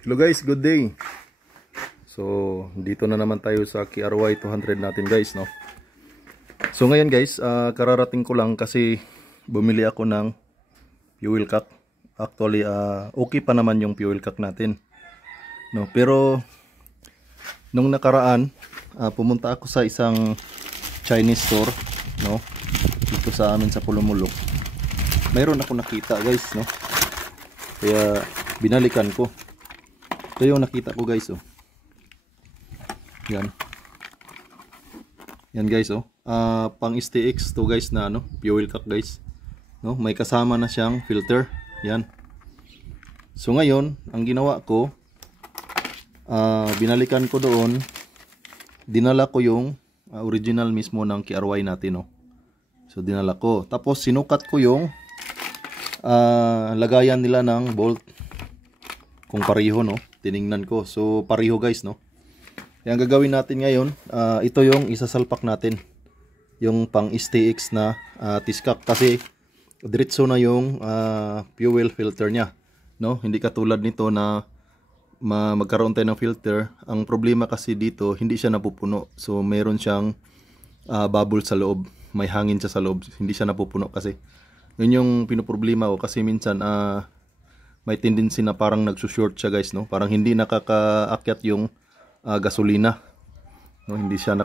Hello guys, good day. So, dito na naman tayo sa KRY 200 natin guys, no. So ngayon guys, kararating ko lang kasi bumili ako ng fuel cock. Actually, okay pa naman yung fuel cock natin. No, pero nung nakaraan, pumunta ako sa isang Chinese store, no. Dito sa amin sa Pulumulok. Mayroon ako nakita guys, no. Kaya binalikan ko. Ito yung nakita ko guys, oh. Yan. Yan guys, oh. Pang STX to guys na ano, fuel cock guys. No, may kasama na siyang filter. Yan. So ngayon, ang ginawa ko, binalikan ko doon, dinala ko yung original mismo ng KRY natin, oh. So dinala ko. Tapos sinukat ko yung lagayan nila ng bolt. Kung pareho, no. Tiningnan ko. So pareho guys, no. Yung gagawin natin ngayon, ito yung isasalpak natin. Yung pang STX na tiskak. Kasi diretso na yung fuel filter niya, no. Hindi katulad nito na magkaroon tayo ng filter. Ang problema kasi dito, hindi siya napupuno. So mayroon siyang bubble sa loob. May hangin siya sa loob. Hindi siya napupuno kasi. Yun yung pinoproblema ko kasi minsan may tendency na parang nagsushort siya guys, no. Parang hindi nakakaakyat yung gasolina, no. Hindi siya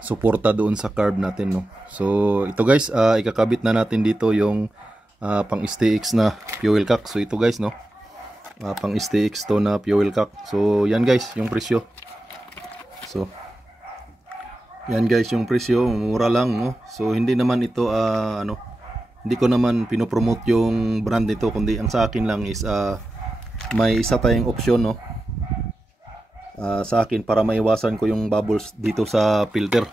suporta doon sa carb natin, no. So ito guys, ikakabit na natin dito yung pang STX na fuel cock. So ito guys, no, pang STX to na fuel cock. So yan guys yung presyo. So yan guys yung presyo, mura lang, no. So hindi naman ito hindi ko naman pinopromote yung brand nito, kundi ang sa akin lang is may isa tayong option, no. Sa akin para maiwasan ko yung bubbles dito sa filter,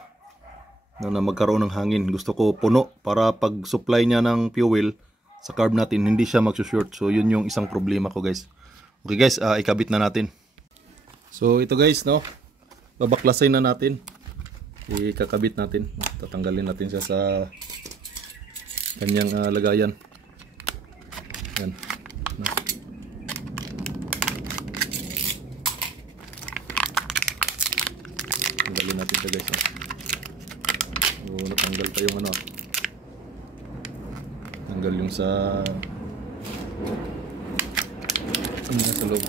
no, na magkaroon ng hangin. Gusto ko puno para pag supply niya ng fuel sa carb natin hindi siya magsushort. So yun yung isang problema ko guys. Okay guys, ikabit na natin. So ito guys, no, babaklasin na natin. Ikakabit natin. Tatanggalin natin siya sa kanyang lagayan. Yan. Tanggalin natin siya guys. So, natanggal pa yung tanggal yung sa sa loob.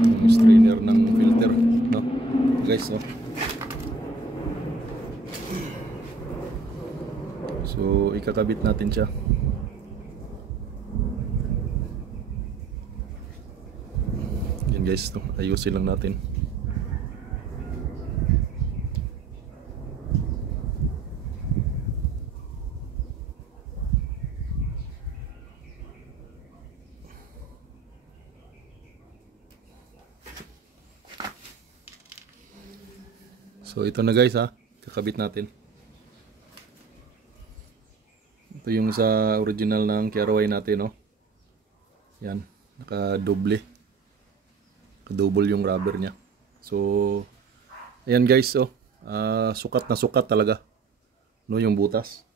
Yung strainer ng filter, no guys, no. So ikakabit natin siya. Yan guys, no, ayusin lang natin. So ito na guys, kakabit natin. Ito yung sa original ng KRY natin, no. Yan, naka-double yung rubber niya. So ayan guys, sukat na sukat talaga, no, yung butas.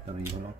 Pareho lang.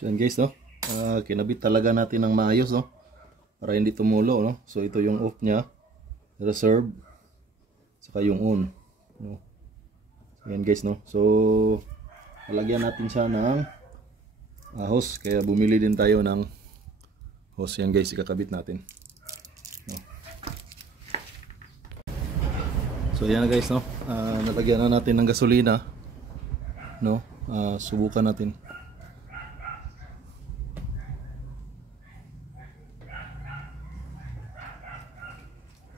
So yan guys, no? Kinabit talaga natin ng maayos, no? Para hindi tumulo, no? So ito yung off nya, reserve, saka yung on, no? So yan guys, no? So lalagyan natin siya ng hose, kaya bumili din tayo ng hose. Yan guys, ikakabit natin, no? So yan guys, no? Nalagyan na natin ng gasolina, no? Subukan natin.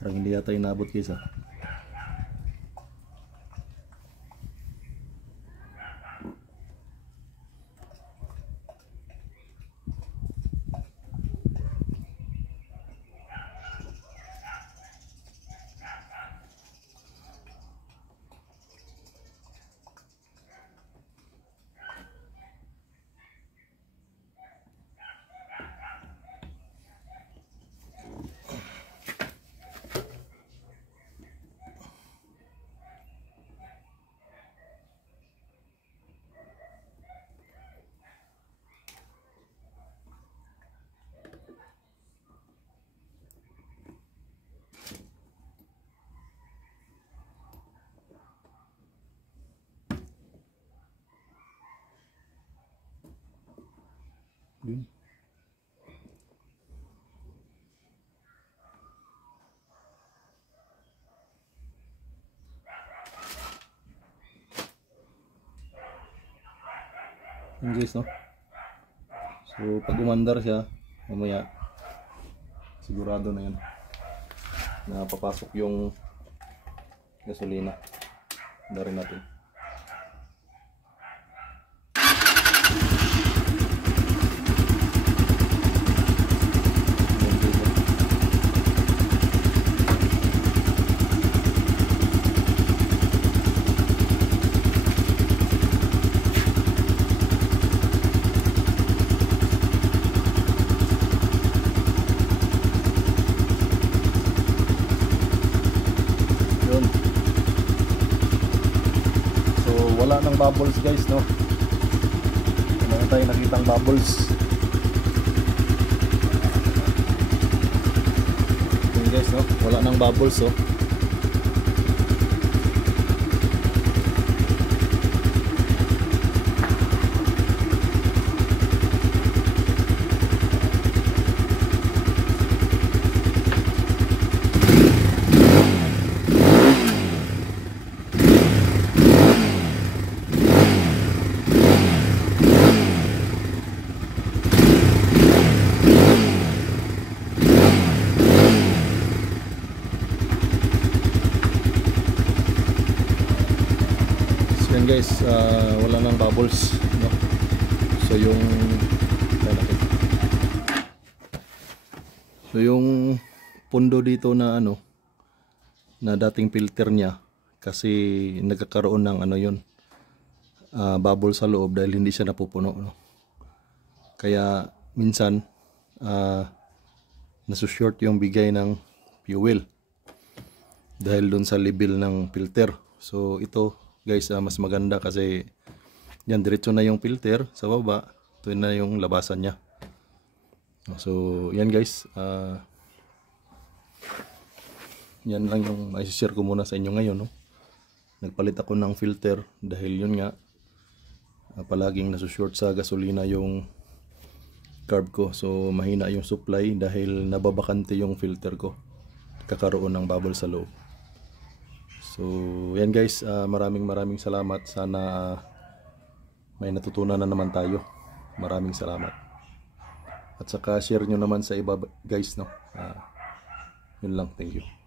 Parang hindi yata inabot guys, ah. Yun. Yun guys, no? So pag umandar siya, mamaya sigurado na yun na papasok yung gasolina. Andarin natin. Wala nang bubbles guys, no? Wala tayong nakitang bubbles. Yun guys, no? Wala nang bubbles, oh. Yan guys, wala nang bubbles, no? So yung pundo dito na ano, na dating filter niya, kasi nagkakaroon ng ano yun, bubble sa loob dahil hindi siya napupuno, no? Kaya minsan nasushort yung bigay ng fuel dahil dun sa level ng filter. So ito guys, mas maganda kasi yan, diretso na yung filter sa baba, ito na yung labasan nya. So yan guys, yan lang yung i-share ko muna sa inyo ngayon, no? Nagpalit ako ng filter dahil yun nga, palaging nasushort sa gasolina yung carb ko. So mahina yung supply dahil nababakante yung filter ko, kakaroon ng bubble sa loob. So yan guys, maraming salamat. Sana may natutunan na naman tayo. Maraming salamat. At saka share nyo naman sa iba guys, no? Yun lang, thank you.